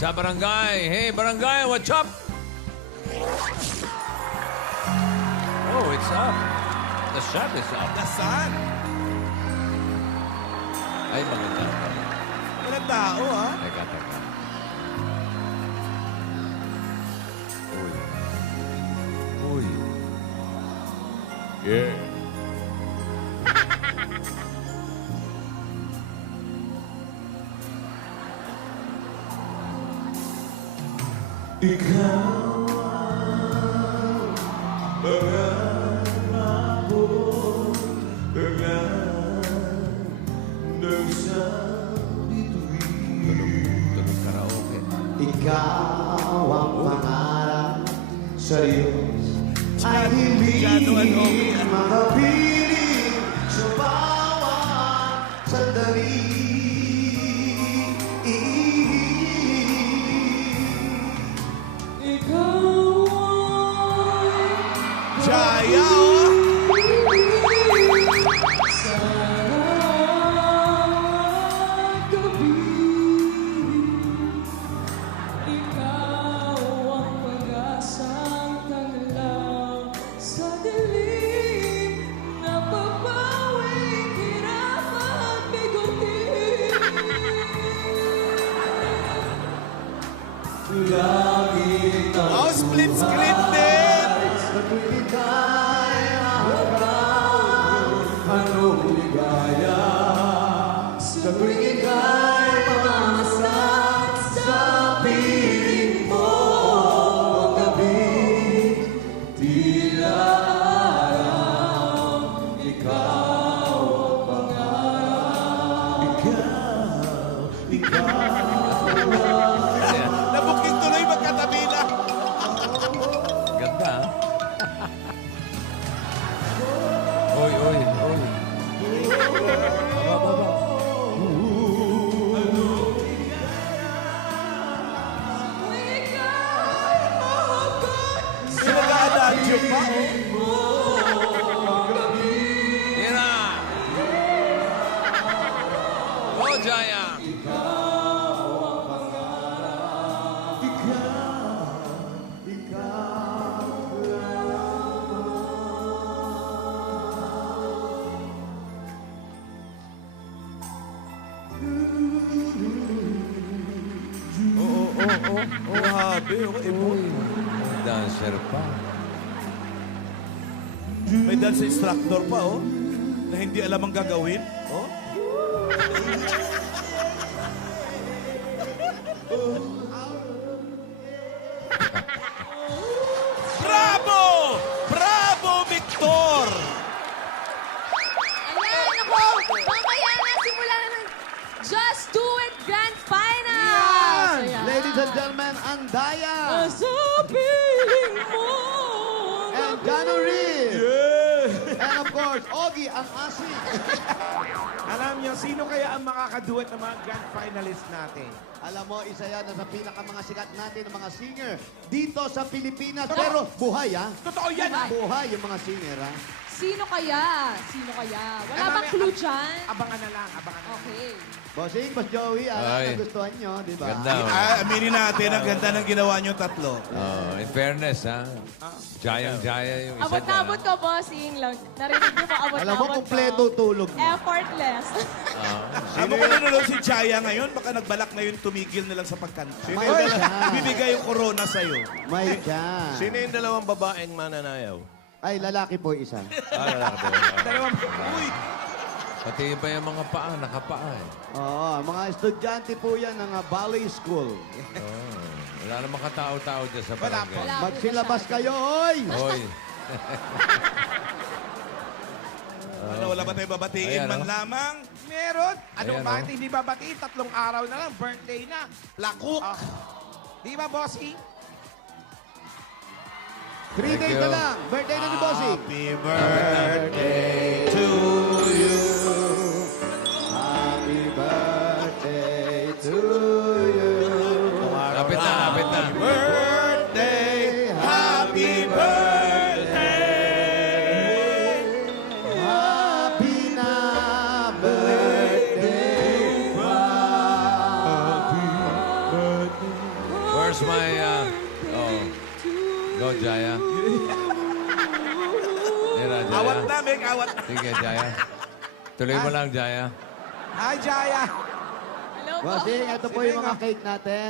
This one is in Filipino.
sa barangay. Hey, barangay, what's up? Oh, it's up. The shot is up. The sun. Ay, maganda. Walang tao, ha? Teka. Uy. Uy. Yeah. Tunog karaoke. Ikaw ang pangarap sa Diyos ay hindi makapiling sa bawat sandali. Jaya, oh! Oh, split screen din! Sa tuwing ika'y haharap, anong ligaya? Sa tuwing ika'y mamasak sa piling mo, gabi, tila araw, ikaw ang pangarap. Ikaw. Nabuking tuloy magkatabi na. Ganda, ha? Oy. Baba. Sinag-aadagyo pa. Tira! Go, Jaya! Grabe, oh. Dancer pa. May dance instructor pa, oh. Na hindi alam ang gagawin. Oh. Bravo! Bravo, Victor! Ayan, ako! Mamaya na, simula na ng Just Do It Grand Finals! Ayan. Ladies and gentlemen, Andaya Sa piling mo! and Ganorin. Yeah! And of course, Ogie, ang asin. Alam niyo, sino kaya ang makakaduet ng mga grand finalists natin? Alam mo, isa yan na sa pinaka mga sikat natin ng mga singer dito sa Pilipinas. Pero buhay, ha? Totoo yan! Buhay yung mga singer, ha? Sino kaya? Wala Eh, bang mamaya, clue dyan? Abangan na lang, abangan na lang. Okay. Bossing, Boss Joey, Ay. nagustuhan nyo, di ba? Ganda, oh. Aminin natin, ang ganda ng ginawa niyo tatlo. Oh, in fairness, ha? Jaya yung isa Abot na dyan, abot ha? ko, bossing lang. Narinig niyo ba abot na Alam mo, abot kumpleto ko? tulog mo. Effortless. Ano ko nanonood si Chaya ngayon? Baka nagbalak na yun, tumigil na lang sa pagkanta. May chance. Ibibigay yung corona sa'yo. May chance. Sino yung dalawang babaeng mananayaw? Ay, lalaki po isa. Dalawang, Uy! Pati ba yung mga paa, nakapaa, eh. Oo, mga estudyante po yan ng Valley School. Oh, wala namang katao-tao dyan sa Wala barangay. Wala. Magsilabas kayo, hoy! Hoy. Ano, wala ba tayo babatiin Ayan, man oh. lamang? meron. Ano, Ayan, bakit oh. hindi babatiin? 3 araw na lang, birthday na. Lakuk! Di ba, bossing? 3 days na you. lang. Birthday na ni Bossing. Happy birthday to you. Happy birthday to you. Lapit na, lapit na. Birthday! Happy birthday! Happy na birthday pa. Where's my, oh. Go, Jaya. Tira, Jaya. Awat na, Meg. Awat. Sige, Jaya. Tuloy mo lang, Jaya. Hi, Jaya! Hello po. Bossing, ito po yung mga cake natin.